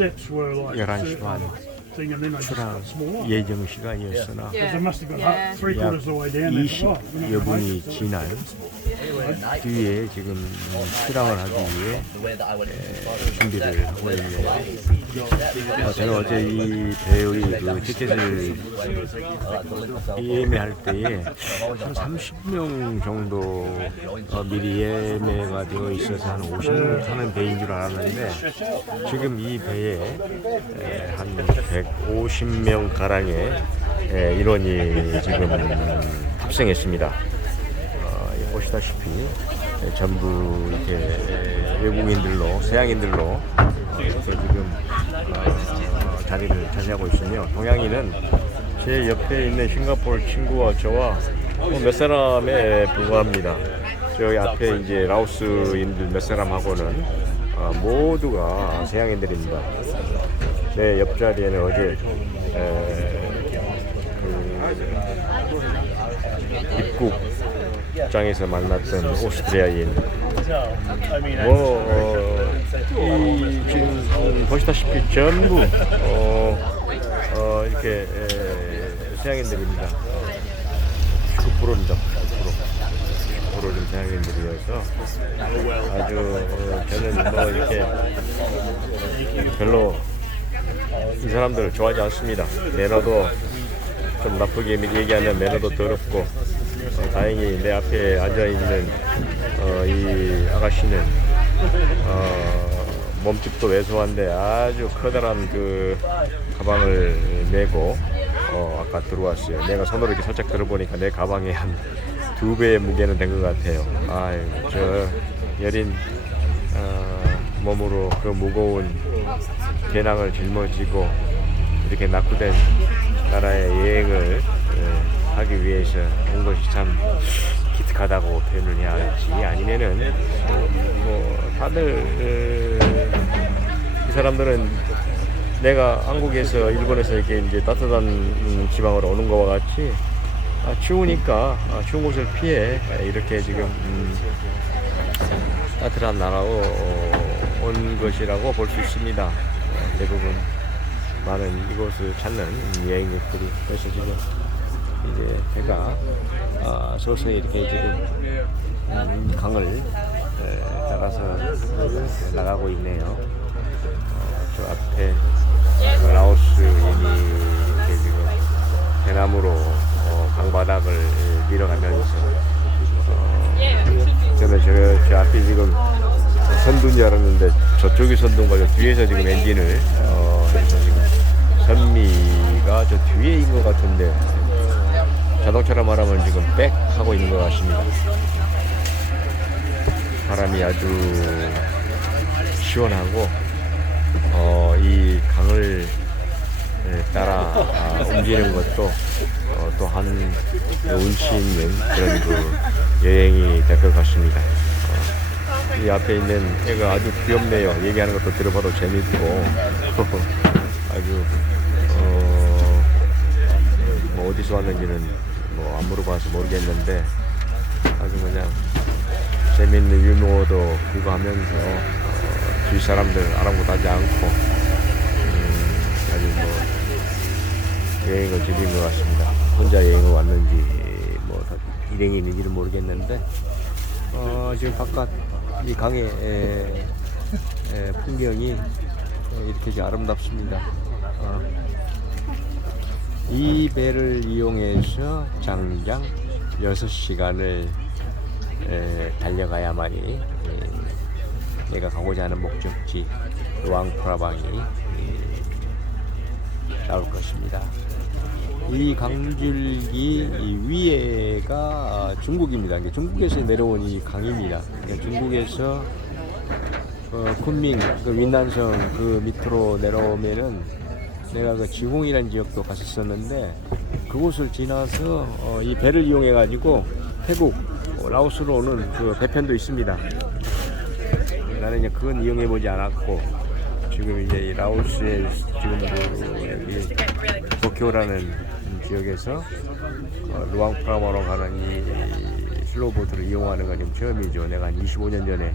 steps were like 11시 반 thing, and then they just 출항 got smaller. 예정 시간이었으나 Because they must have got Yeah. three 약 quarters of the way down. They thought, oh, we're not 20여 gonna make 분이 it. 지난 뒤에 지금 출항을 하기 위해 준비를 하고 있네요. 제가 어제 이 배의 그 티켓을 예매할 때에 한 30명 정도 미리 예매가 되어 있어서 한 50명 타는 배인 줄 알았는데 지금 이 배에 한 150명 가량의 인원이 지금 탑승했습니다. 보시다시피 전부 이렇게 외국인들로 서양인들로 이렇게 지금 자리를 차지하고 있으며 동양인은 제 옆에 있는 싱가포르 친구와 저와 몇 사람에 불과합니다. 저기 앞에 이제 라오스인들 몇 사람하고는 모두가 서양인들입니다. 내 옆자리에는 어제 입국장에서 만났던 오스트리아인 지금 보시다시피 전부 이렇게 서양인들입니다. 19%입니다. 19% 좀 서양인들이어서 아주 저는 뭐 이렇게 별로 이 사람들을 좋아하지 않습니다. 매너도 좀 나쁘게 얘기하면 매너도 더럽고 다행히 내 앞에 앉아있는 이 아가씨는 몸집도 왜소한데 아주 커다란 그 가방을 메고 아까 들어왔어요. 내가 손으로 이렇게 살짝 들어보니까 내 가방에 한 2배의 무게는 된 것 같아요. 아유, 저 여린 몸으로 그 무거운 배낭을 짊어지고 이렇게 낙후된 나라의 여행을 하기 위해서 온 것이 참 기특하다고 표현을 해야 할지 아니면은 뭐 다들 이 사람들은 내가 한국에서 일본에서 이렇게 이제 따뜻한 지방으로 오는 것과 같이 추우니까 추운 곳을 피해 이렇게 지금 따뜻한 나라로 온 것이라고 볼 수 있습니다. 대부분 많은 이곳을 찾는 여행객들이 그래서 지금 이제 배가 서서히 이렇게 지금 강을 따라서 나가고 있네요. 저 앞에 라오스인이 이렇게 지금 대나무로 강바닥을 밀어가면서 저는 저 앞에 지금 선두인 줄 알았는데 저쪽이 선두인가 저 뒤에서 지금 엔진을 그래서 지금 선미가 저 뒤에인 것 같은데 자동차로 말하면 지금 백 하고 있는 것 같습니다. 바람이 아주 시원하고 이 강을 따라 움직이는 것도 또한 운치 있는 그런 그 여행이 될 것 같습니다. 이 앞에 있는 애가 아주 귀엽네요. 얘기하는 것도 들어봐도 재밌고 아주 뭐 어디서 왔는지는 뭐 안 물어봐서 모르겠는데 아주 그냥 재밌는 유머도 구가하면서 주위 사람들 아랑곳하지 않고 아주 뭐 여행을 즐긴 것 같습니다. 혼자 여행을 왔는지 뭐 일행이 있는지는 모르겠는데 지금 바깥 이 강의 풍경이 이렇게 아름답습니다. 이 배를 이용해서 장장 6시간을 달려가야만이 내가 가고자 하는 목적지 루앙프라방이 나올 것입니다. 이 강줄기 이 위에가 중국입니다. 중국에서 내려온 이 강입니다. 중국에서 쿤밍 그 윈난성 그 밑으로 내려오면은 내가 그 지공이라는 지역도 갔었었는데 그곳을 지나서 이 배를 이용해 가지고 태국 라오스로 오는 그 배편도 있습니다. 나는 이제 그건 이용해 보지 않았고 지금 이제 이 라오스의 지금 여기 도쿄라는 지역에서 루앙프라방으로 가는 이 슬로우보트를 이용하는 건 지금 처음이죠. 내가 한 25년 전에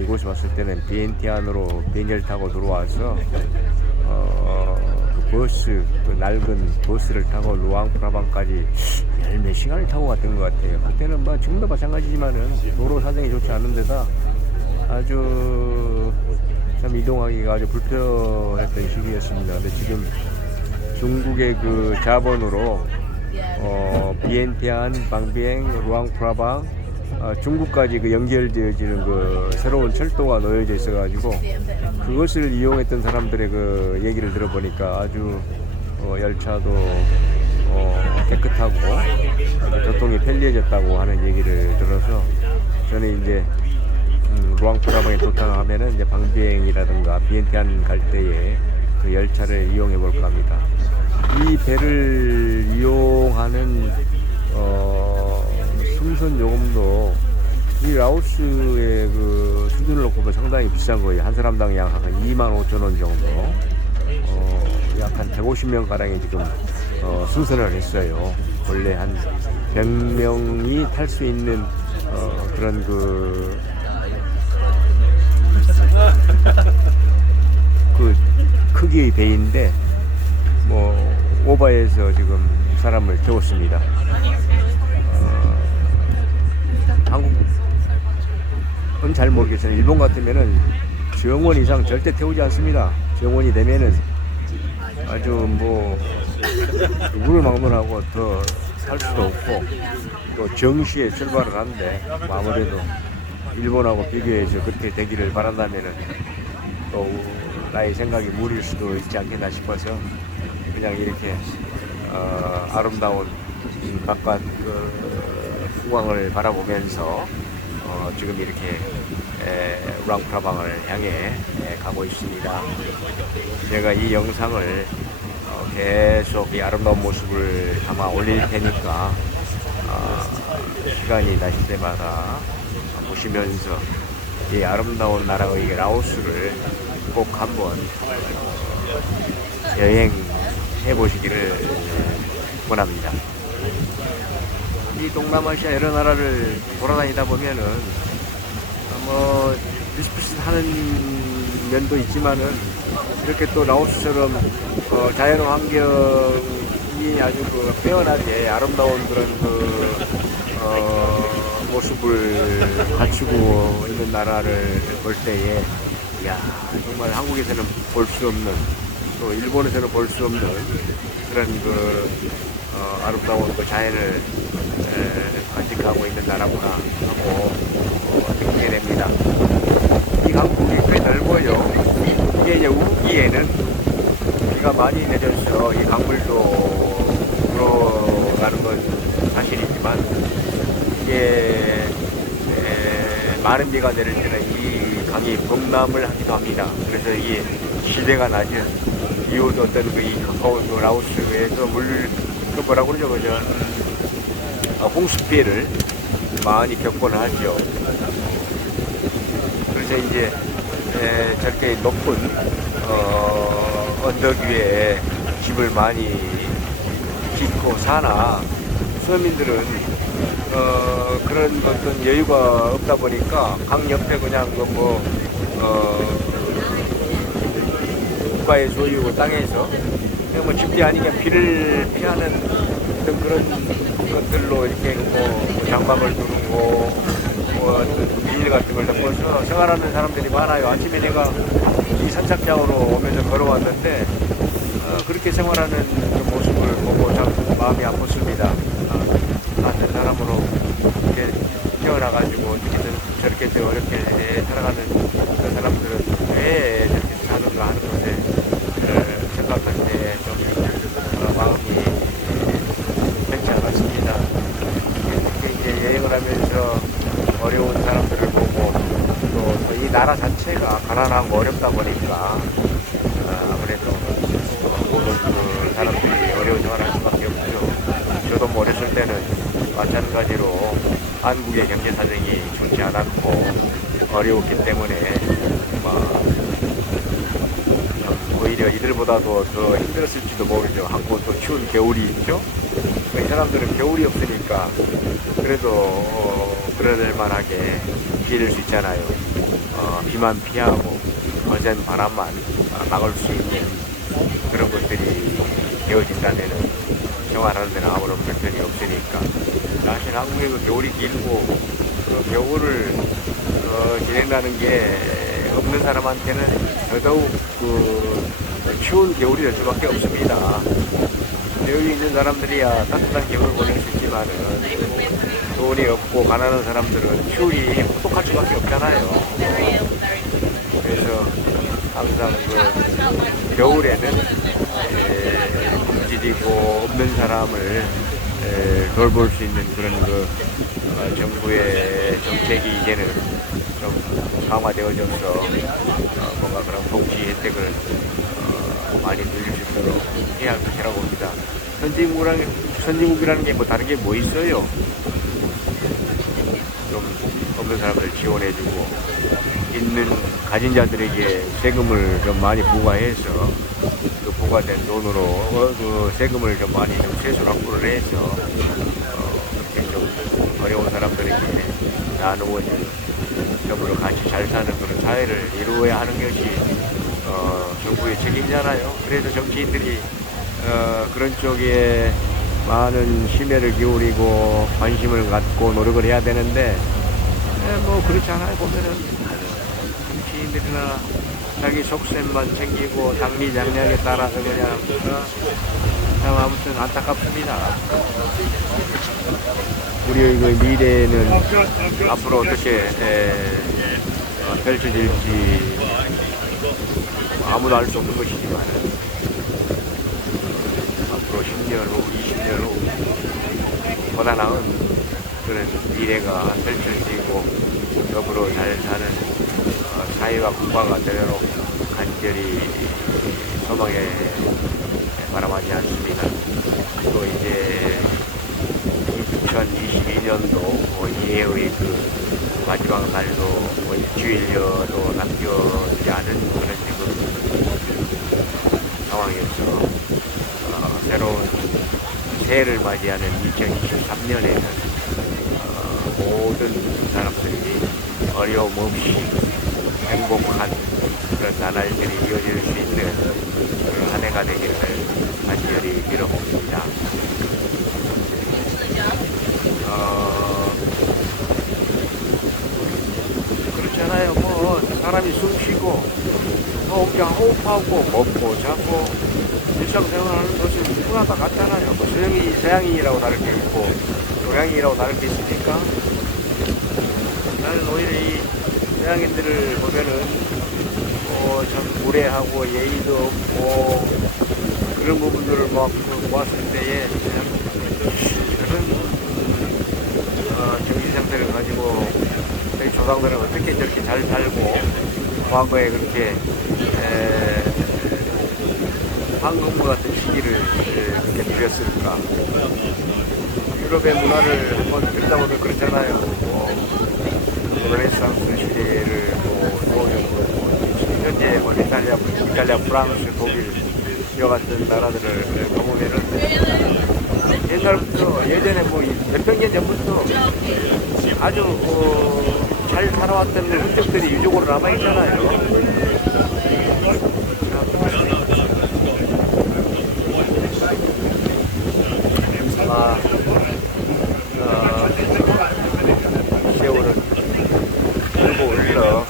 이곳에 왔을 때는 비엔티안으로 비행기를 타고 들어와서 그 버스, 그 낡은 버스를 타고 루앙프라방까지 열 몇 시간을 타고 갔던 것 같아요. 그때는 뭐 지금도 마찬가지지만은 도로 사정이 좋지 않은 데다 아주 참 이동하기가 아주 불편했던 시기였습니다. 근데 지금 중국의 그 자본으로 비엔티안, 방비엥, 루앙프라방, 중국까지 그 연결되어지는 그 새로운 철도가 놓여져 있어가지고 그것을 이용했던 사람들의 그 얘기를 들어보니까 아주 열차도 깨끗하고 교통이 편리해졌다고 하는 얘기를 들어서 저는 이제 루앙프라방에 도착하면은 이제 방비행이라든가 비엔티안 갈 때에 그 열차를 이용해 볼까 합니다. 이 배를 이용하는 승선 요금도 이 라오스의 그 수준을 놓고 보면 상당히 비싼 거예요. 한 사람당 약 한 25,000원 정도. 약 한 150명 가량이 지금 승선을 했어요. 원래 한 100명이 탈 수 있는 그런 그 크기의 배인데 뭐 오바해서 지금 사람을 태웠습니다. 한국은 잘 모르겠어요. 일본 같으면은 정원 이상 절대 태우지 않습니다. 정원이 되면은 아주 뭐 누구를 막론하고 더 살 수도 없고 또 정시에 출발을 하는데 뭐 아무래도 일본하고 비교해서 그렇게 되기를 바란다면은 또 나의 생각이 무리일 수도 있지 않겠나 싶어서 그냥 이렇게 아름다운 바깥 그 풍광을 바라보면서 지금 이렇게 루앙프라방을 향해 가고 있습니다. 제가 이 영상을 계속 이 아름다운 모습을 담아 올릴 테니까 시간이 나실 때마다 보시면서 이 아름다운 나라의 라오스를 꼭 한번 여행해 보시기를 원합니다. 이 동남아시아 여러 나라를 돌아다니다 보면은 뭐 비슷비슷하는 면도 있지만은 이렇게 또 라오스처럼 자연 환경이 아주 그 빼어나게 아름다운 그런 모습을 갖추고 있는 나라를 볼 때에 야 정말 한국에서는 볼 수 없는 또 일본에서는 볼 수 없는 그런 아름다운 그 자연을 간직하고 있는 나라구나 하고 느끼게 됩니다. 이 강북이 꽤 넓어요. 이게 이제 우기에는 비가 많이 내려서 이 강물도 들어가는 건 사실이지만 이게 많은 비가 내릴 때는 이 강이 범람을 하기도 합니다. 그래서 이게 시대가 낮은 이웃 어떤 이 가까운 라오스에서 뭐라고 그러죠, 그죠? 홍수 피해를 많이 겪곤 하죠. 그래서 이제 저렇게 높은 언덕 위에 집을 많이 짓고 사나 서민들은 그런 어떤 여유가 없다 보니까 강 옆에 그냥 국가의 소유 땅에서 그냥 뭐 집이 아니게 비를 피하는 어떤 그런 것들로 이렇게 장막을 두르고 어떤 비닐 같은 걸 덮어서 생활하는 사람들이 많아요. 아침에 내가 이 산책장으로 오면서 걸어왔는데 그렇게 생활하는 그 모습을 보고 참 마음이 아팠습니다. 같은 사람으로 이렇게 태어나가지고 저렇게 어렵게 살아가는 그 사람들은 왜 저렇게 사는가 하는 것에 생각할 때 좀 마음이 좋지 않았습니다. 특히 이제 여행을 하면서 어려운 사람들을 보고 또 이 나라 자체가 가난하고 어렵다 보니까 아무래도 모든 그 사람들이 어려운 생활을 할 수밖에 없죠. 저도 뭐 어렸을 때는 마찬가지로 한국의 경제 사정이 좋지 않았고 어려웠기 때문에 오히려 이들보다도 더 힘들었을지도 모르죠. 한국은 또 추운 겨울이 있죠. 이 사람들은 겨울이 없으니까 그래도 그럴 만하게 피해를 수 있잖아요. 비만 피하고 거센 바람만 막을 수 있는 그런 것들이 되어진다면은 생활하는 데는 아무런 불편이 없으니까. 사실 한국의 그 겨울이 길고 그 겨울을 지낸다는 게 없는 사람한테는 더더욱 그 추운 겨울이 될 수밖에 없습니다. 여유 있는 사람들이야 따뜻한 겨울을 보낼 수 있지만은 돈이 없고 가난한 사람들은 추위 혹독할 수밖에 없잖아요. 그래서 항상 그 겨울에는 부지리고 없는 사람을 돌볼 수 있는 그런 그 정부의 정책이 이제는 좀 강화되어져서 뭔가 그런 복지 혜택을 많이 누릴 수 있도록 해야 할 것이라고 봅니다. 선진국이라는 게 뭐 다른 게 뭐 있어요? 좀 없는 사람들 지원해주고 가진 자들에게 세금을 좀 많이 부과해서 그 부과된 돈으로 그 세금을 좀 많이 좀 세수 확보를 해서 그렇게 좀 어려운 사람들에게 나누어진 점으로 같이 잘 사는 그런 사회를 이루어야 하는 것이 정부의 책임이잖아요. 그래서 정치인들이 그런 쪽에 많은 심혈을 기울이고 관심을 갖고 노력을 해야 되는데 뭐 그렇지 않아요. 보면은 정치인들이나 자기 속셈만 챙기고 당리장략에 따라서 그냥 참 아무튼 안타깝습니다. 우리의 그 미래는 앞으로 어떻게 펼쳐질지 아무도 알 수 없는 것이지만 앞으로 10년 후, 20년 후 보다 나은 그런 미래가 펼쳐지고 더불어 잘 사는 사회와 국가가 되도록 간절히 소망에 바람하지 않습니다. 또 이제 2022년도 이해의 그 마지막 날도 일주일여도 남겨지지 않은 그런 지금 상황에서 새로운 새해를 맞이하는 2023년에는 모든 사람들이 어려움 없이 행복한 그런 나날들이 이어질 수 있는 그런 한 해가 되기를 간절히 빌어봅니다. 그렇잖아요. 뭐 사람이 숨 쉬고 그냥 호흡하고 먹고 자고 일상생활하는 것은 누구나 다 같잖아요. 뭐 서양인이라고 다를 게 있고 동양인이라고 다를 게 있으니까 나는 오히려 이 서양인들을 보면은 참 무례하고 예의도 없고 그런 부분들을 막 보았을 때에 그런 정신 상태를 가지고 저희 조상들은 어떻게 저렇게 잘 살고 과거에 그렇게 황금과 같은 시기를 그렇게 누렸을까. 유럽의 문화를 한번 들여다보면 그렇잖아요. 르네상스 시대를 현재 이탈리아, 프랑스, 독일 이와 같은 나라들을 보면은 옛날부터 예전에 뭐 몇백 년 전부터 아주 잘 살아왔던 흔적들이 유적으로 남아있잖아요. 세월은 들고 올려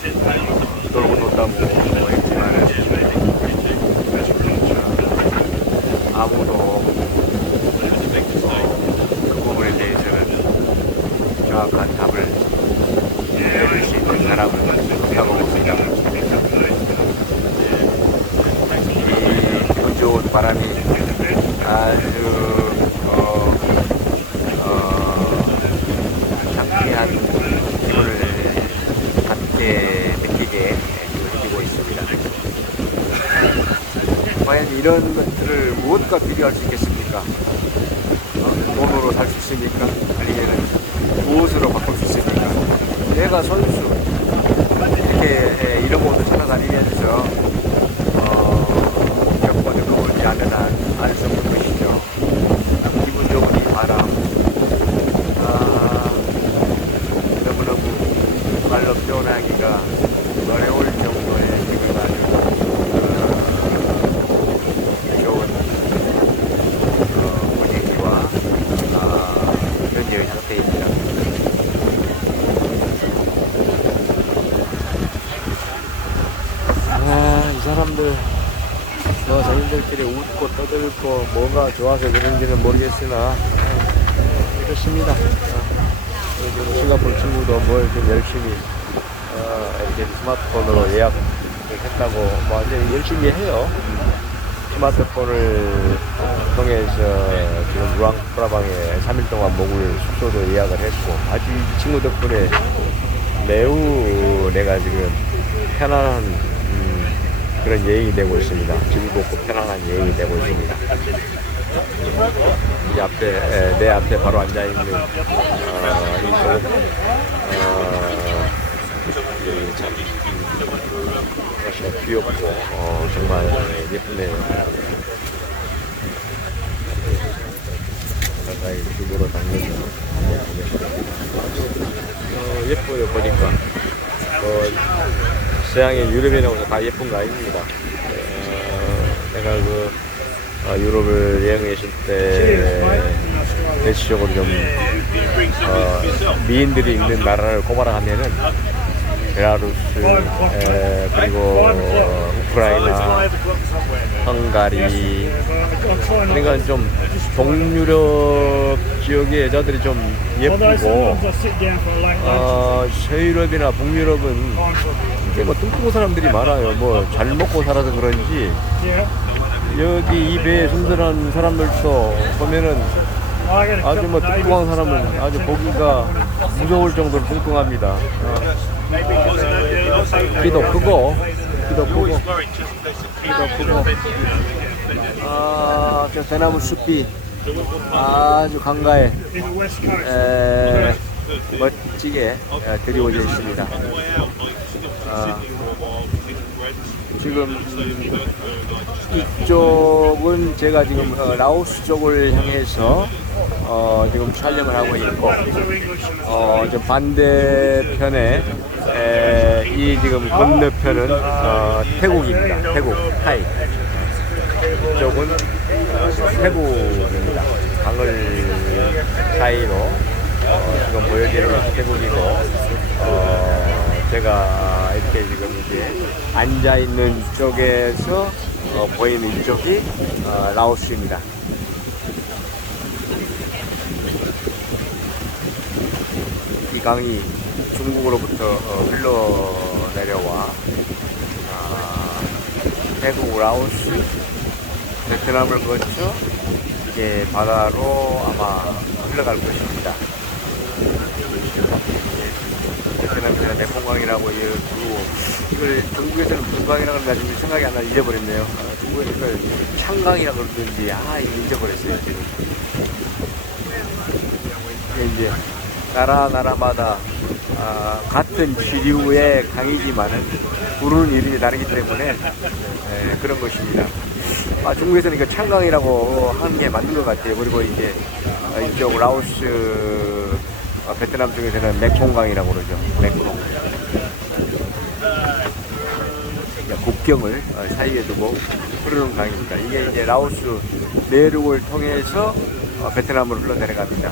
돌고 돈다고 했지만은 아무도 그 부분에 대해서는 정확한 답을 내줄 수 있는 사람은 없다고 봅니다. 이 기분 좋은 바람이 아주 상쾌한 기분을 함께 느끼게 해주고 있습니다. 과연 이런 것들을 무엇과 비교할 수 있겠습니까? 돈으로 살 수 있습니까? 아니면 무엇으로 바꿀 수 있습니까? 내가 선수 이렇게 이런 곳을 찾아다니면서 여권을 거울지 않는 한 알 수 없는 것이죠. 기분 좋은 이 바람 사람들 자신들끼리 웃고 떠들고 뭐가 좋아서 그런지는 모르겠으나 이렇습니다. 지금 싱가포르 친구도 뭘 좀 열심히 이렇게 스마트폰으로 예약을 했다고 뭐 완전히 열심히 해요. 스마트폰을 통해서 지금 루앙프라방에 3일 동안 묵을 숙소도 예약을 했고 아주 이 친구 덕분에 매우 내가 지금 편안한 그런 여행이 되고 있습니다. 즐겁고 편안한 여행이 되고 있습니다. 이 앞에 내 앞에 바로 앉아 있는 참 귀엽고 정말 예쁘네요. 가까이 집으로 당겨서 한번 보겠습니다. 예뻐요 보니까. 서양의 유럽이라고 다 예쁜 거 아닙니다. 내가 유럽을 여행했을 때 대체적으로 좀 미인들이 있는 나라를 꼽아라 하면은 베라루스 그리고 우크라이나, 헝가리 그러니까 좀 동유럽 지역의 여자들이 좀 예쁘고 서유럽이나 북유럽은 이게 뭐 뚱뚱한 사람들이 많아요. 뭐 잘 먹고 살아서 그런지 여기 이 배에 순순한 사람들도 보면은 아주 뭐 뚱뚱한 사람은 아주 보기가 무서울 정도로 뚱뚱합니다. 키도 크고 저 대나무 숲이 아주 강가에 멋지게 드리워져 있습니다. 지금 이쪽은 제가 지금 라오스 쪽을 향해서 지금 촬영을 하고 있고 저 반대편에 이 지금 건너편은 태국입니다. 태국 타이. 이쪽은 태국입니다. 강을 사이로 지금 보여지는 태국이고 제가 이렇게 지금 이제 앉아 있는 쪽에서 보이는 이쪽이 라오스입니다. 이 강이 중국으로부터 흘러내려와 태국, 라오스, 베트남을 거쳐 이제 바다로 아마 흘러갈 것입니다. 베트남에서 메콩강이라고 부르고 이걸 중국에서는 무슨 강이라고 하는가 지금 생각이 안 나서 잊어버렸네요. 중국에서 이걸 창강이라고 그러던지 이거 잊어버렸어요 지금. 이제 나라마다 같은 지류의 강이지만은 부르는 이름이 다르기 때문에 그런 것입니다. 중국에서는 그 창강이라고 하는 게 맞는 것 같아요. 그리고 이제 이쪽 라오스, 베트남 쪽에서는 메콩강이라고 그러죠. 메콩. 국경을 사이에 두고 흐르는 강입니다. 이게 이제 라오스 내륙을 통해서 베트남으로 흘러내려갑니다.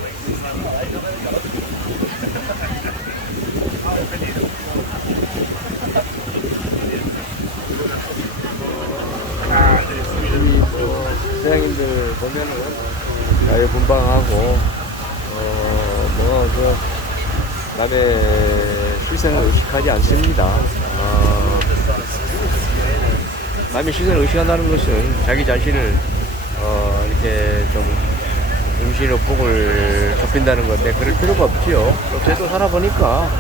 서양인들 보면은 자유분방하고 남의 시선을 의식하지 않습니다. 남의 시선을 의식한다는 것은 자기 자신을 이렇게 좀 중심으로 폭을 좁힌다는 건데 그럴 필요가 없지요. 저도 살아보니까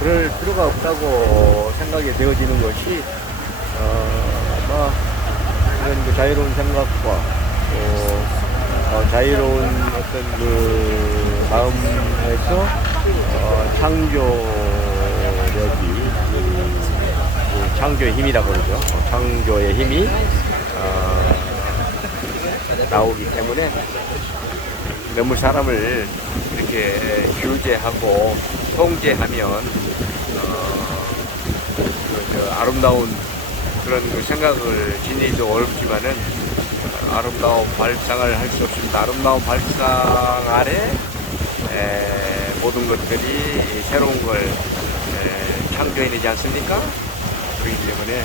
그럴 필요가 없다고 생각이 되어지는 것이 아마 이런 그 자유로운 생각과 자유로운 어떤 그 마음에서 창조력이 창조의 힘이라고 그러죠. 창조의 힘이 나오기 때문에 너무 사람을 이렇게 규제하고 통제하면 아름다운 그런 그 생각을 지니기도 어렵지만은 아름다운 발상을 할 수 없습니다. 아름다운 발상 아래 모든 것들이 새로운 걸 창조해내지 않습니까? 그렇기 때문에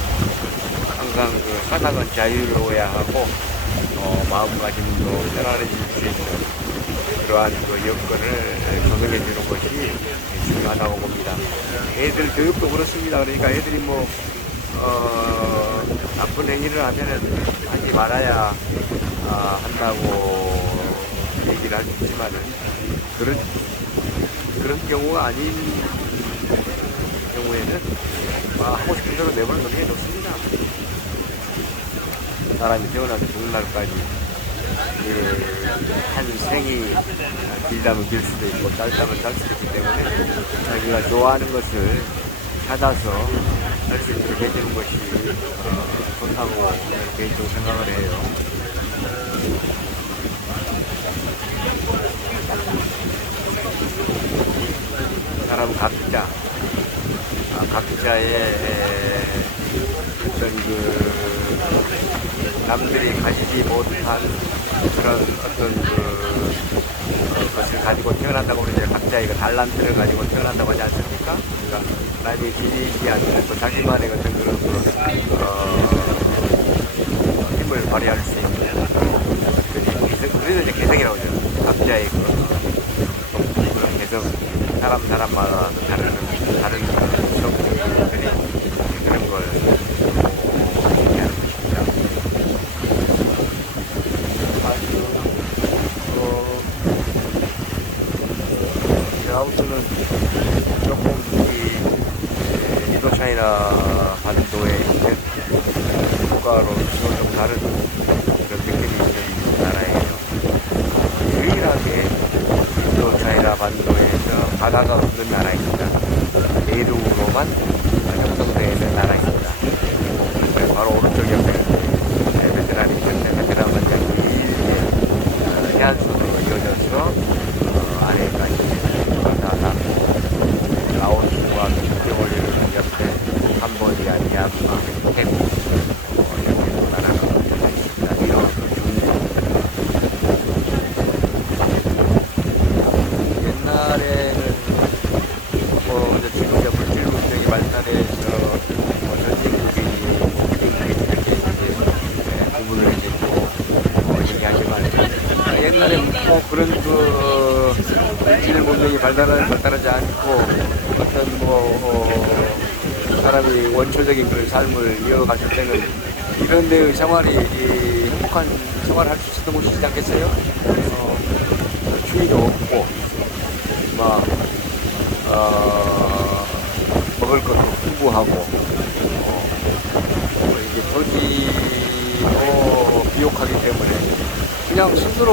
항상 항상 그 사상은 자유로워야 하고 마음가짐도 편안해질 수 있는 그러한 그 여건을 조성해 주는 것이 중요하다고 봅니다. 애들 교육도 그렇습니다. 그러니까 애들이 뭐 나쁜 행위를 하면은 하지 말아야 한다고 얘기를 할 수 있지만은 그런 경우가 아닌 경우에는 하고 싶은 대로 내버려두는 게 좋습니다. 사람이 태어나서 죽는 날까지 한 생이 길다면 길 수도 있고 짧다면 짧 수도 있기 때문에 자기가 좋아하는 것을 찾아서 할 수 있도록 해주는 것이 좋다고 개인적으로 생각을 해요. 사람 각자의 어떤 남들이 가지지 못한 그런 어떤 것을 가지고 태어난다고 그러죠. 각자의 달란트를 가지고 태어난다고 하지 않습니까? 그러니까 남이 기리지 않는 또 자기만의 어떤 그런 힘을 발휘할 수 있는 그래서 이제 개성이라고 하죠. 각자의 그런 개성, 사람마다 다른 성들이 그런 걸 얘기하는 것입니다. 아무튼은 조금 이 인도차이나 반도의 국가로서 좀 다른 그런 느낌이 있는 나라예요. 유일하게 인도차이나 반도에서 바다가 없는 나라입니다. 내륙으로만 형성되어 있는 나라입니다. 바로 오른쪽 옆에 베트남이 있는데 베트남은 길게 해안선으로 이어져서 아래까지 라오스와 몽골 옆에 캄보디아, 미얀마, 태국 이렇게 나라가 있습니다. 이런 옛날에는 이제 지금 이제 물질 문명이 발달해서 전쟁국이 이렇게 이제 구분을 이제 또 얘기하지만 옛날에 그런 물질 문명이 발달하지 않고 어떤 사람이 원초적인 그런 삶을 이어갔을 때는 이런 데의 생활이 행복한 생활을 할 수 있었던 곳이지 않겠어요? 추위도 없고 먹을 것도 풍부하고 이게 토지도 비옥하기 때문에 그냥 스스로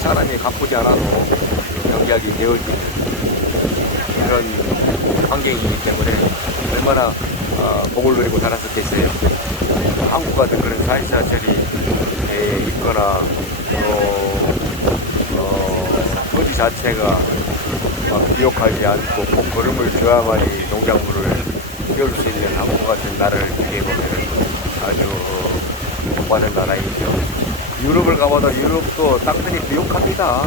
사람이 가꾸지 않아도 경작이 되어지는 이런 환경이기 때문에 얼마나 복을 누리고 살았었겠어요. 한국 같은 그런 사회사설이 있거나 토지 자체가 비옥하지 않고 꼭 걸음을 줘야만이 농작물을 키울 수 있는 한국 같은 나라를 비교해보면 아주 복받은 나라이죠. 유럽을 가봐도 유럽도 땅들이 비옥합니다.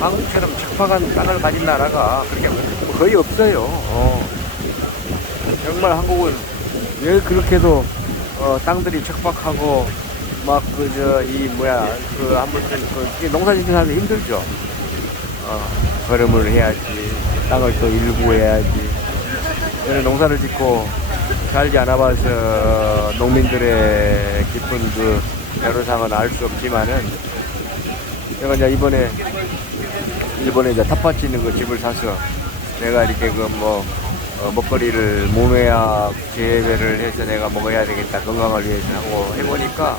한국처럼 척박한 땅을 가진 나라가 그렇게 거의 없어요. 정말 한국은 왜 그렇게도 땅들이 척박하고 한번 농사 짓는 사람이 힘들죠. 걸음을 해야지, 땅을 또 일구해야지. 저는 농사를 짓고 살지 않아봐서 농민들의 깊은 그 애로사항은 알 수 없지만은, 제가 이제 이번에 이제 텃밭 짓는 그 집을 사서 내가 이렇게 먹거리를 무농약 재배를 해서 내가 먹어야 되겠다, 건강을 위해서 하고 해보니까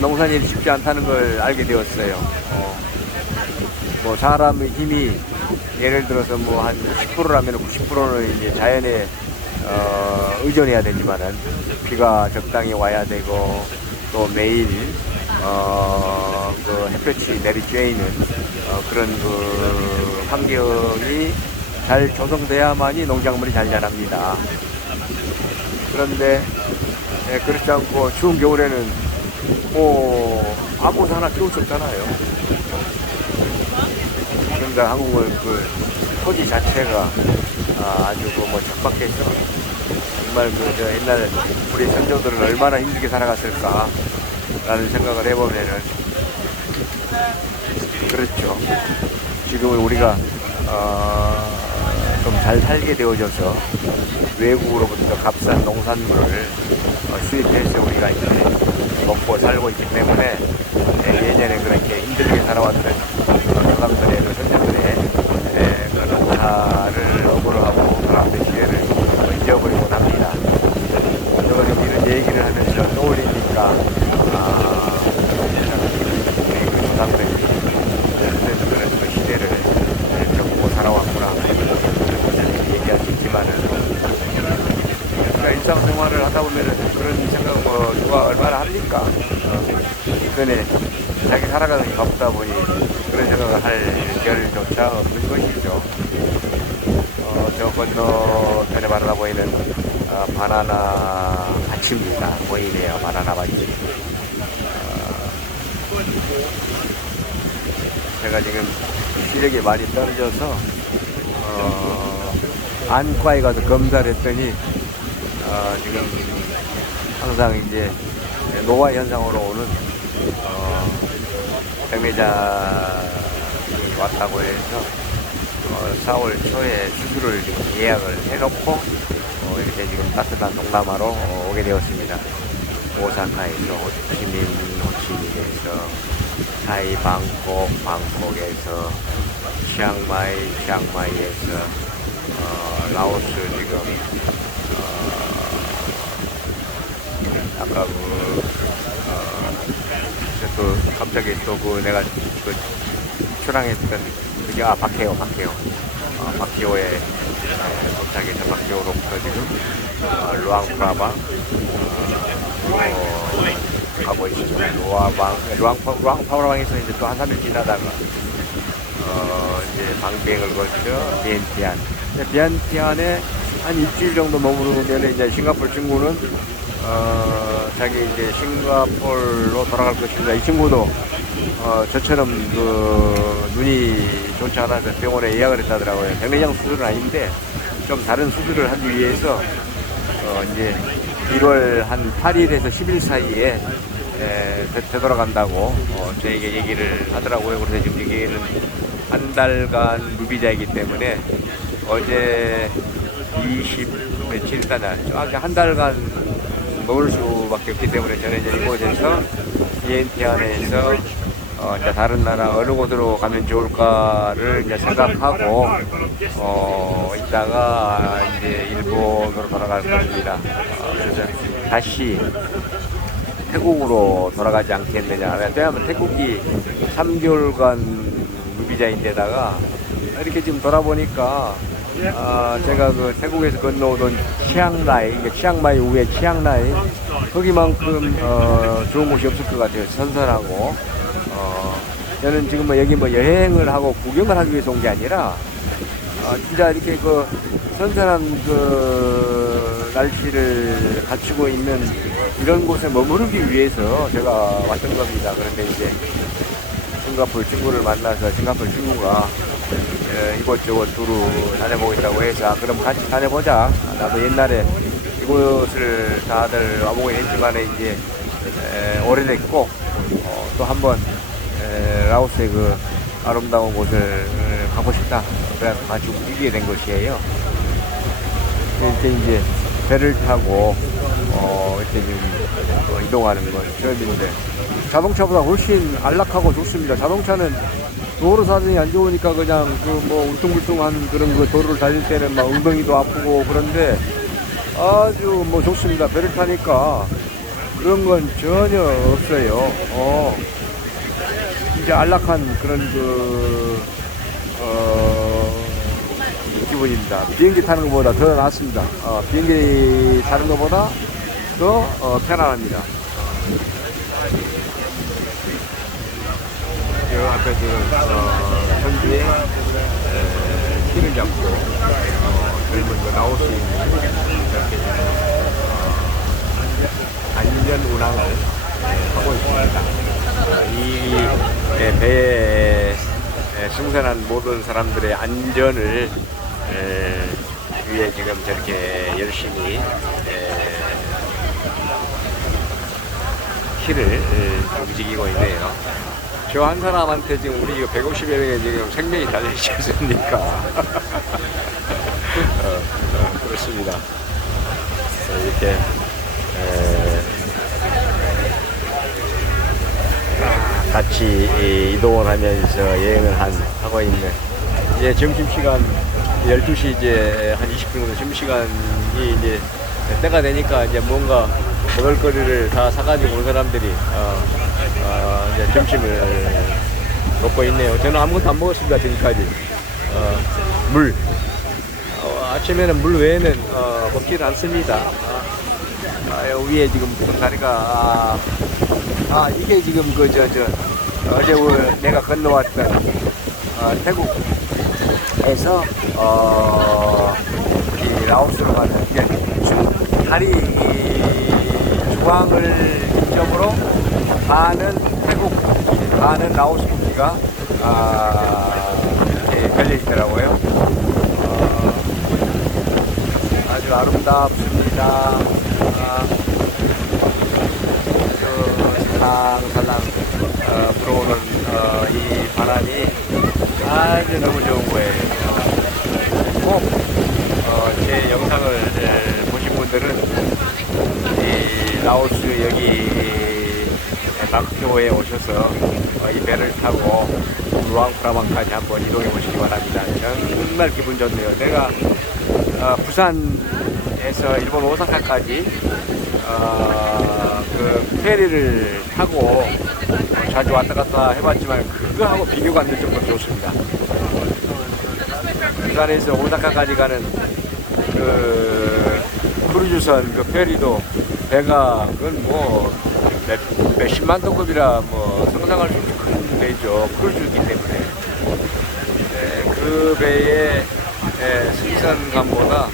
농사일이 쉽지 않다는 걸 알게 되었어요. 사람의 힘이 예를 들어서 한 10%라면 90%는 이제 자연에 의존해야 되지만은 비가 적당히 와야 되고 또 매일 그 햇볕이 내리쬐이는 그런 그 환경이 잘 조성돼야만이 농작물이 잘 자랍니다. 그런데 그렇지 않고 추운 겨울에는 아무것도 하나 키울 수 없잖아요. 그러니까 한국은 그 토지 자체가 아주 척박해서 정말 저 옛날 우리 선조들은 얼마나 힘들게 살아갔을까라는 생각을 해보면은 그렇죠. 지금은 우리가 좀 잘 살게 되어져서 외국으로부터 값싼 농산물을 수입해서 우리가 이제 먹고 살고 있기 때문에 예전에 그렇게 힘들게 살아왔던 조상들의 그 선조들의 그 농사를 억울로 하고 그런 시대를 잊어버리곤 합니다. 제가 좀 이런 얘기를 하면서 떠올리니까 우리 그 조상들이 그런 그 시대를 겪고 살아왔구나 얘기할 수 있지만은 그러니까 일상생활을 하다 보면은 그런 생각 누가 얼마나 합니까? 이전에 자기 살아가는 게 바쁘다 보니 그런 생각을 할 겨를조차 없는 것이죠. 저 건너편에 바라다 보이는 바나나 밭입니다. 보이네요. 바나나 밭이. 제가 지금 시력이 많이 떨어져서 안과에 가서 검사를 했더니 지금 항상 이제 노화 현상으로 오는 백내장이 왔다고 해서 4월 초에 수술을 지금 예약을 해놓고 이렇게 지금 따뜻한 동남아로 오게 되었습니다. 오사카에서 호치민에서 타이 방콕에서 치앙마이에서 라오스 지금 아까 또 갑자기 또 내가 출항했던 그게 바키오에 도착해서 바키오로부터 지금 루앙프라방 가고 있습니다. 루앙프라방에서 이제 또 한 3일 지나다가 이제 방비행을 거쳐 비엔티안. 비엔티안에 한 일주일 정도 머무르면 이제 싱가포르 친구는 자기 이제 싱가포르로 돌아갈 것입니다. 이 친구도 저처럼 눈이 좋지 않아서 병원에 예약을 했다더라고요. 백내장 수술은 아닌데 좀 다른 수술을 하기 위해서 이제 1월 한 8일에서 10일 사이에 되돌아간다고 저에게 얘기를 하더라고요. 그래서 지금 여기는 한 달간 무비자이기 때문에 어제 27일 한 달간 먹을 수밖에 없기 때문에 저는 이제 이곳에서 비엔티안에서 이제 다른 나라 어느 곳으로 가면 좋을까를 이제 생각하고 이따가 이제 일본으로 돌아갈 겁니다. 그래서 다시 태국으로 돌아가지 않겠느냐. 왜냐하면 태국이 3개월간 무비자인데다가 이렇게 지금 돌아보니까 제가 그 태국에서 건너오던 치앙마이 우회 치앙라이 거기만큼 좋은 곳이 없을 것 같아요. 선선하고 저는 지금 여기 여행을 하고 구경을 하기 위해서 온 게 아니라 진짜 이렇게 그 선선한 그 날씨를 갖추고 있는 이런 곳에 머무르기 위해서 제가 왔던 겁니다. 그런데 이제 싱가포르 친구를 만나서 싱가포르 친구가 이곳저곳 두루 다녀보고 있다고 해서 그럼 같이 다녀보자. 나도 옛날에 이곳을 다들 와보긴 했지만 이제 오래됐고 또 한번 라오스의 그 아름다운 곳을 가고 싶다. 그래서 같이 움직이게 된 것이에요. 이렇게 이제 배를 타고 이렇게 지금 이동하는 건 처음인데 자동차보다 훨씬 안락하고 좋습니다. 자동차는 도로 사정이 안 좋으니까 그냥 울퉁불퉁한 그런 그 도로를 달릴 때는 막 엉덩이도 아프고 그런데 아주 좋습니다. 배를 타니까 그런 건 전혀 없어요. 진짜 안락한 그런 기분입니다. 비행기 타는 것보다 더 낫습니다. 비행기 타는 것보다 더 편안합니다. 저 앞에 현지에 키를 잡고 젊은 라오스인이 이렇게 안전 운항을 하고 있습니다. 이 배에 승선한 모든 사람들의 안전을 위해 지금 저렇게 열심히 키를 움직이고 있네요. 저 한 사람한테 지금 우리 150여 명의 지금 생명이 달려있지 않습니까? 그렇습니다. 이렇게 같이 이동을 하면서 여행을 하고 있는, 이제 점심시간 12시 이제 한 20분 정도 점심시간이 이제 때가 되니까 이제 뭔가 먹을거리를 다 사가지고 온 사람들이 이제 점심을 먹고 있네요. 저는 아무것도 안 먹었습니다, 지금까지. 물. 아침에는 물 외에는 먹지는 않습니다. 위에 지금 무슨 다리가, 이게 지금 어제 내가 건너왔던 태국에서 이 라오스로 가는 이제 다리 중앙을 중점으로 반은 태국, 반은 라오스 국기가 이렇게 걸려 있더라고요. 아주 아름답습니다. 살랑살랑 불어오는 이 바람이 아주 너무 좋은 거예요. 꼭 제 영상을 보신 분들은 이 라오스 여기 마크교에 오셔서 이 배를 타고 루앙프라방까지 한번 이동해 보시기 바랍니다. 정말 기분 좋네요. 내가 부산에서 일본 오사카까지 그 페리를 타고 자주 왔다 갔다 해봤지만 그거하고 비교가 안 될 정도로 좋습니다. 부산에서 오사카까지 가는 그 크루즈선 그 페리도 배가 그건 뭐 몇십만 톤급이라 뭐 상상할 수 없는 큰 배죠. 크루즈이기 때문에. 그 배의 승선감보다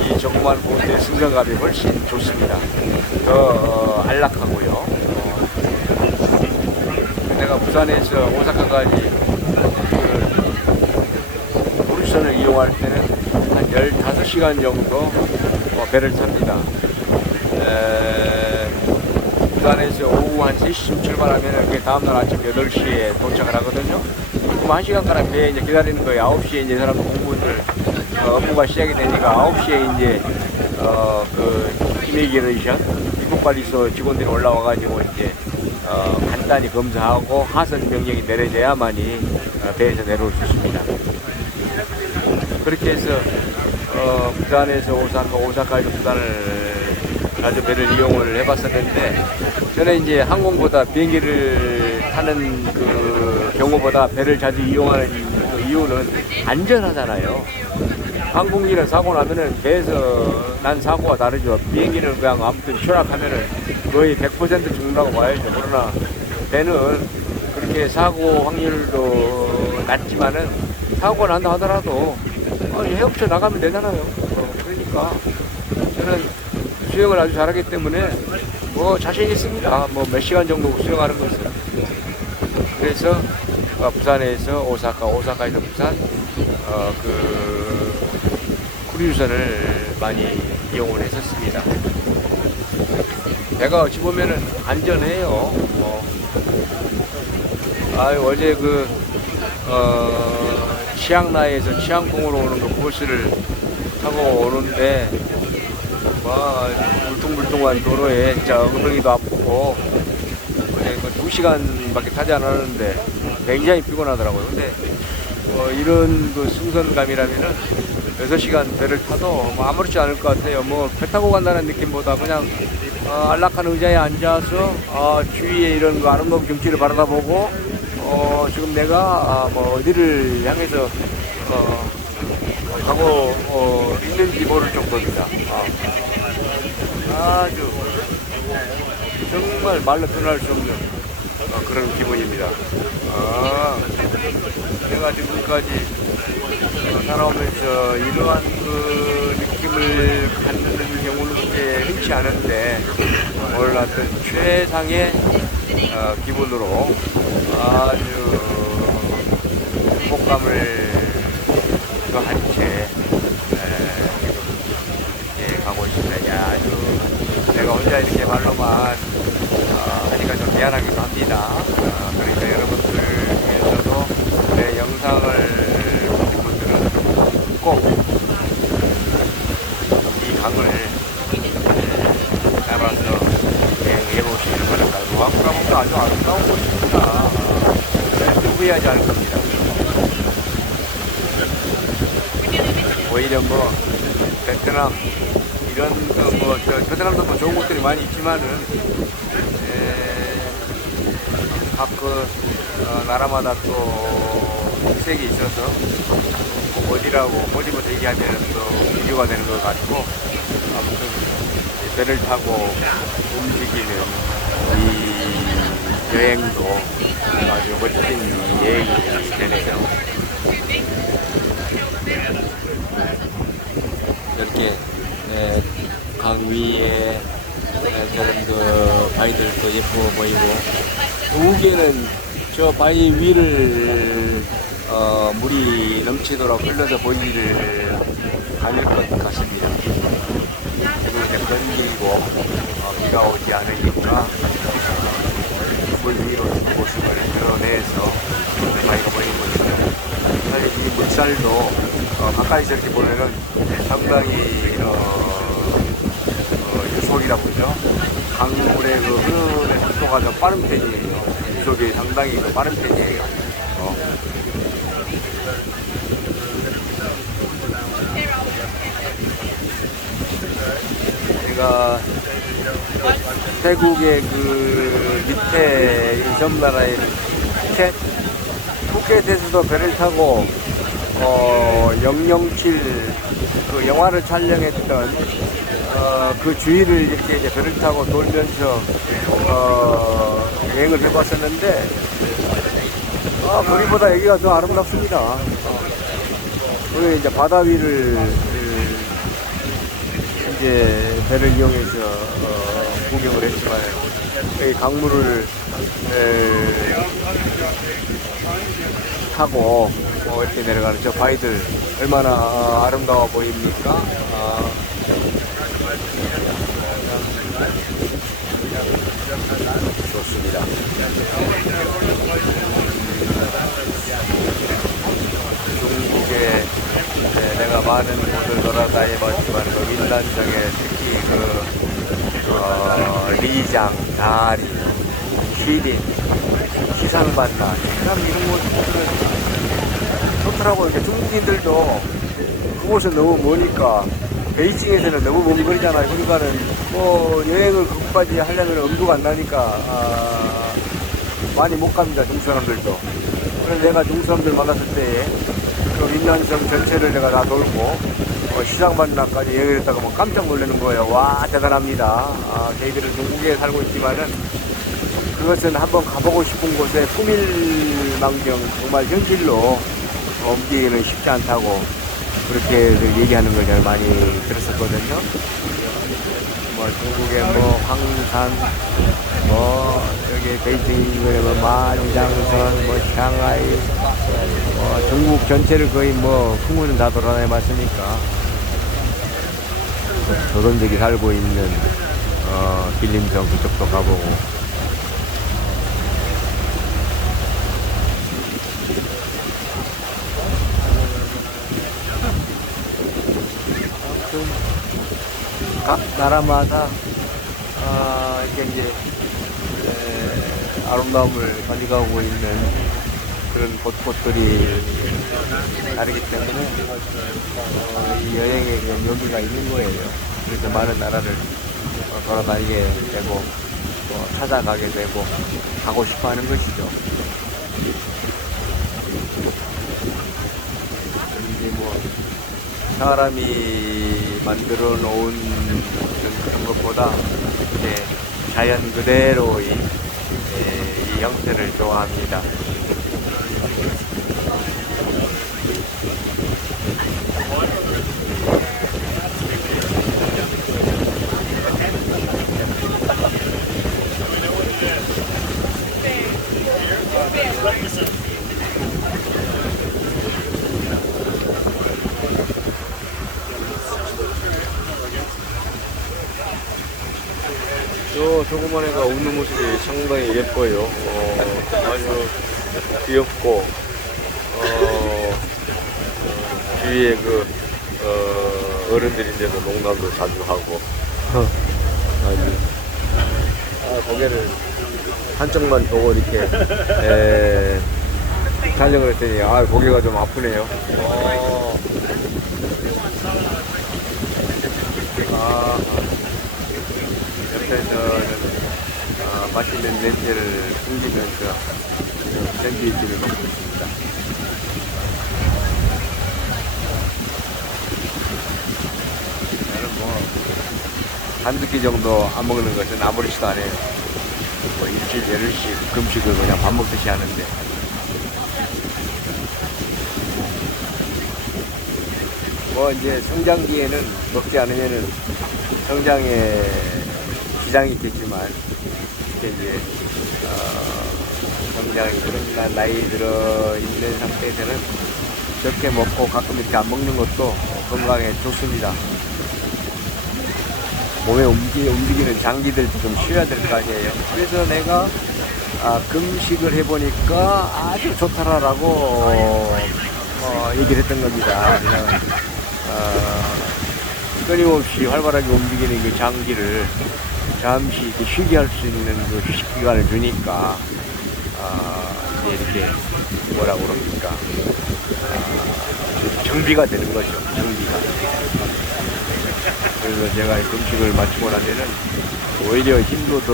이 조그만 보트의 승선감이 훨씬 좋습니다. 더 안락하고요. 내가 부산에서 오사카까지 그 크루즈선을 이용할 때는 한 15시간 정도 배를 탑니다. 부산에서 오후 한 3시쯤 출발하면 그 다음날 아침 8시에 도착을 하거든요. 그럼 1시간가량 배에 이제 기다리는 거예요. 9시에 이제 사람들 공부들 업무가 시작이 되니까 9시에 이제 그 이미그레이션 입국관리소 직원들이 올라와가지고 이제 간단히 검사하고 하선 명령이 내려져야만이 배에서 내려올 수 있습니다. 그렇게 해서 부산에서 오사카, 오사카에서 부산을 자주 배를 이용을 해봤었는데, 저는 이제 항공보다 비행기를 타는 그 경우보다 배를 자주 이용하는 그 이유는 안전하잖아요. 항공기는 사고 나면은 배에서 난 사고가 다르죠. 비행기는 그냥 아무튼 추락하면은 거의 100% 죽는다고 봐야죠. 그러나 배는 그렇게 사고 확률도 낮지만은 사고가 난다 하더라도 헤엄쳐 나가면 되잖아요. 그러니까 저는 수영을 아주 잘하기 때문에 뭐 자신 있습니다. 뭐 몇 시간 정도 수영하는 것은. 그래서 부산에서 오사카, 오사카에서 부산 그 크루즈선을 많이 이용을 했었습니다. 배가 어찌 보면은 안전해요. 어제 그 치앙라이에서 치앙콩으로 오는 그 버스를 타고 오는데 울퉁불퉁한 도로에 진짜 엉덩이도 아프고 어제 그 2시간밖에 타지 않았는데 굉장히 피곤하더라고요. 근데 이런 그 승선감이라면은 6시간 배를 타도 뭐 아무렇지 않을 것 같아요. 뭐 배 타고 간다는 느낌보다 그냥 안락한 의자에 앉아서 주위에 이런 그 아름다운 경치를 바라다보고 지금 내가 뭐 어디를 향해서 가고 있는지 모를 정도입니다. 아주 정말 말로 표현할 수 없는 그런 기분입니다. 제가 지금까지 살아오면서 이러한 그 느낌을 갖는 경우는 그렇게 흔치 않은데 오늘 하여튼 최상의 기분으로 아주 행복감을 한 채 가고 있습니다. 아주 내가 혼자 이렇게 말로만 하니까 좀 미안하기도 합니다. 그러니까 여러분들께서도 내 영상을 보신 분들은 꼭 이 강을 따라서 여행해보시길 바랍니다. 루앙프라봉도 아주 아름다운 곳입니다. 후회하지 않을 겁니다. 오히려 뭐 베트남 이런 베트남도 뭐 좋은 곳들이 많이 있지만은 각 나라마다 또 특색이 있어서 어디부터 얘기하면 또 비교가 되는 것 같고, 아무튼 배를 타고 움직이는 이 여행도 아주 멋진 여행이 되네요. 이렇게 강 위에 조금 더 바위들도 예뻐 보이고, 우기에는 저 바위 위를 물이 넘치도록 흘러서 보이지를 않을 것 같습니다. 그리고 이제 건기고 비가 오지 않으니까 물 위로 모습을 드러내서 바위가 보이는 것이죠. 사실 이 물살도 가까이서 이렇게 보면은 상당히 유속이라 보죠. 강물의 그 흐르는 속도가 좀 빠른 편이에요. 유속이 상당히 빠른 편이에요. 제가 태국의 그 밑에 이 섬나라의 푸켓에서도 배를 타고 007 그 영화를 촬영했던 그 주위를 이렇게 이제 배를 타고 돌면서 여행을 해봤었는데 거기보다 여기가 더 아름답습니다. 우리 이제 바다 위를 이제 배를 이용해서 구경을 했지만 여기 강물을 타고 이렇게 내려가는 저 바위들 얼마나 아름다워 보입니까? 좋습니다. 중국에 내가 많은 곳을 돌아다녀봤지만 그 윈난성에 특히 리장, 다리, 시린, 시상반나 참 이런 곳들은 좋더라고요. 중국인들도 그곳은 너무 머니까 베이징에서는 너무 먼 거리잖아요. 그러니까는 뭐 여행을 그곳까지 하려면 엄두가 안 나니까 많이 못 갑니다. 중국 사람들도. 그래서 내가 중국 사람들 만났을 때에 그 윈난성 전체를 내가 다 돌고 시장반나까지 여행을 했다가 뭐 깜짝 놀라는 거예요. 와, 대단합니다. 저희들은 중국에 살고 있지만은 그것은 한번 가보고 싶은 곳에 꾸밀망정 정말 현실로 옮기기는 쉽지 않다고 그렇게 얘기하는 걸 제가 많이 들었었거든요. 뭐 중국의 뭐 황산, 뭐 여기 베이징에 뭐 만장선, 뭐 샹하이, 뭐 중국 전체를 거의 뭐 풍문은 다 돌아다녀봤으니까 조선족이 살고 있는 빌림성 그쪽도 가보고. 각 나라마다 이렇게 이제 아름다움을 가져가고 있는 그런 곳들이 다르기 때문에 이 여행에 그냥 묘미가 있는 거예요. 그래서 많은 나라를 돌아다니게 되고 찾아가게 되고 가고 싶어하는 것이죠. 이제 뭐 사람이 만들어 놓은 그런 것보다 이제 자연 그대로의 이 형태를 좋아합니다. 조그만 애가 웃는 모습이 상당히 예뻐요. 아주 귀엽고, 주위에 어른들인데도 농담도 자주 하고, 아주, 고개를 한쪽만 보고 이렇게, 촬영을 했더니, 고개가 좀 아프네요. 옆에서는 맛있는 냄새를 풍기면서 샌드위치를 먹고 있습니다. 저는 뭐 한두 끼 정도 안 먹는 것은 아무렇지도 않아요. 뭐 일주일 열흘씩 금식을 그냥 밥 먹듯이 하는데, 뭐 이제 성장기에는 먹지 않으면은 성장에 지장이 있겠지만, 이제 성장이 그런 나이 들어 있는 상태에서는 적게 먹고 가끔 이렇게 안 먹는 것도 건강에 좋습니다. 몸에 움직이는 장기들도 좀 쉬어야 될 거 아니에요. 그래서 내가 금식을 해보니까 아주 좋더라라고 얘기를 했던 겁니다. 그냥 끊임없이 활발하게 움직이는 그 장기를 잠시 이렇게 쉬게 할 수 있는 그 휴식 기간을 주니까 이제 이렇게 뭐라고 그럽니까, 정비가 되는 거죠. 정비가. 그래서 제가 이 금식을 마치고 나면은 오히려 힘도 더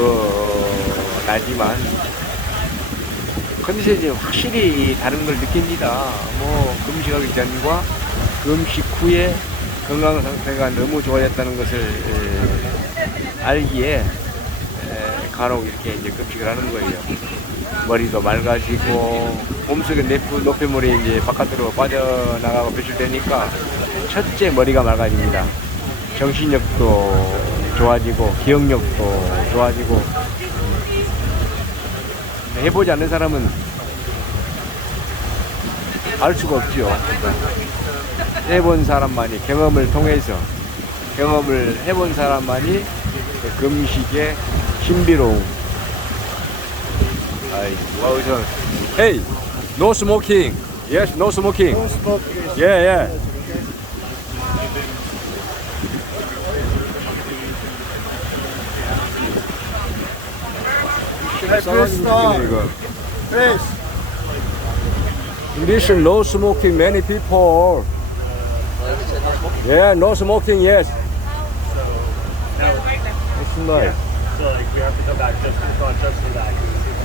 나지만 컨디션이 확실히 다른 걸 느낍니다. 뭐 금식하기 전과 금식 후에 건강 상태가 너무 좋아졌다는 것을 알기에 간혹 이렇게 이제 금식을 하는 거예요. 머리도 맑아지고 몸속에 노폐물이 이제 바깥으로 빠져나가고 배출되니까 첫째 머리가 맑아집니다. 정신력도 좋아지고 기억력도 좋아지고. 해보지 않는 사람은 알 수가 없죠. 해본 사람만이 경험을 통해서 경험을 해본 사람만이 그 금식의 신비로움. 우선 Hey, no smoking. Yes, no smoking. No smoking. Yeah, yeah. Chris. Condition no smoking, many people. Yeah, no smoking, yes. It's nice. So like we have to come back just for that.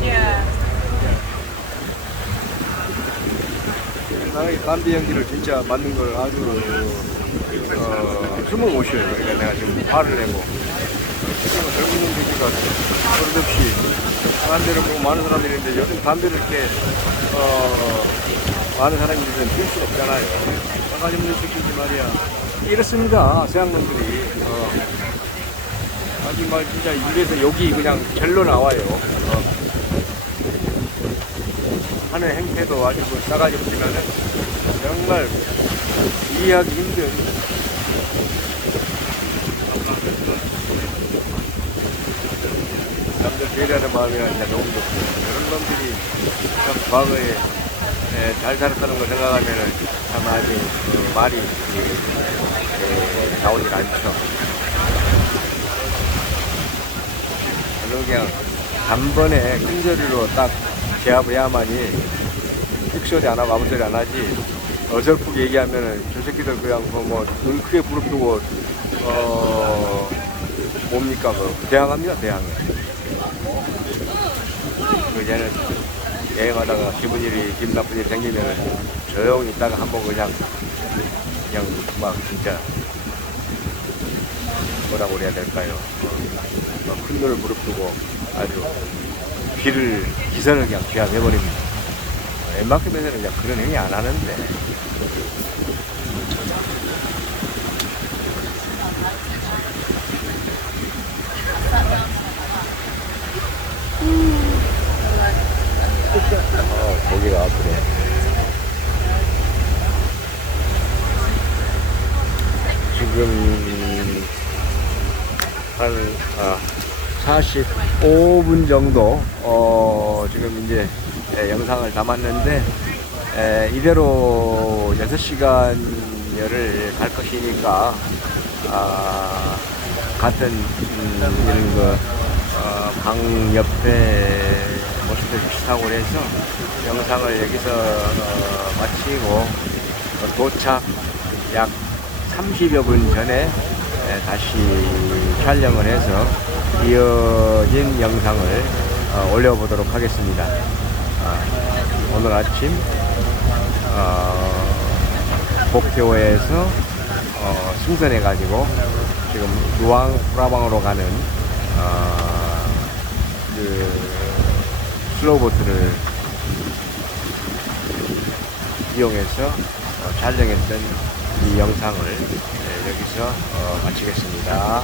Yeah. 나는 담배 연기를 진짜 맞는 걸 아주 숨을 못 쉬어요. 그러니까 내가 지금 화를 내고 젊은 새끼가 버릇없이 담배를 보고 많은 사람들이 있는데 요즘 담배를 이렇게 많은 사람이 있으면 필 수가 없잖아요. 싸가지 없는 새끼지 말이야. 이렇습니다. 서양놈들이 아주 말 진짜 입에서 욕이 그냥 절로 나와요. 하는 행태도 아주 그 싸가지 없지만은 정말 이해하기 힘든 남들 배려하는 마음이라 진짜 너무 좋습니다. 이런 놈들이 참 과거에 잘 살았다는 걸 생각하면은 참 아주 말이 나오질 않죠. 그냥 단번에 큰 소리로 딱 제압해야만이 픽소리 안 하고 아무 소리 안 하지, 어설프게 얘기하면은 저 새끼들 그냥 눈 크게 부릅뜨고 뭡니까 대항합니다. 대항해. 그제는 여행하다가 기분 나쁜 일 생기면은 조용히 있다가 한번 그냥 막 진짜 뭐라고 그래야 될까요? 큰 눈을 부릅뜨고 아주 기선을 그냥 제압해버립니다. 웬만큼에서는 그냥 그런 행위 안 하는데. 고기가 아프네. 지금 한 45분 정도 지금 이제 영상을 담았는데 이대로 6시간여를 갈 것이니까 같은 이런 방 옆에 모습들 비슷하고 그래서 영상을 여기서 마치고 도착 약 30여 분 전에 다시 촬영을 해서 이어진 영상을 올려보도록 하겠습니다. 오늘 아침 복교에서 승선해 가지고 지금 루앙 프라방으로 가는 그 슬로우보트를 이용해서 촬영했던 이 영상을 여기서 마치겠습니다.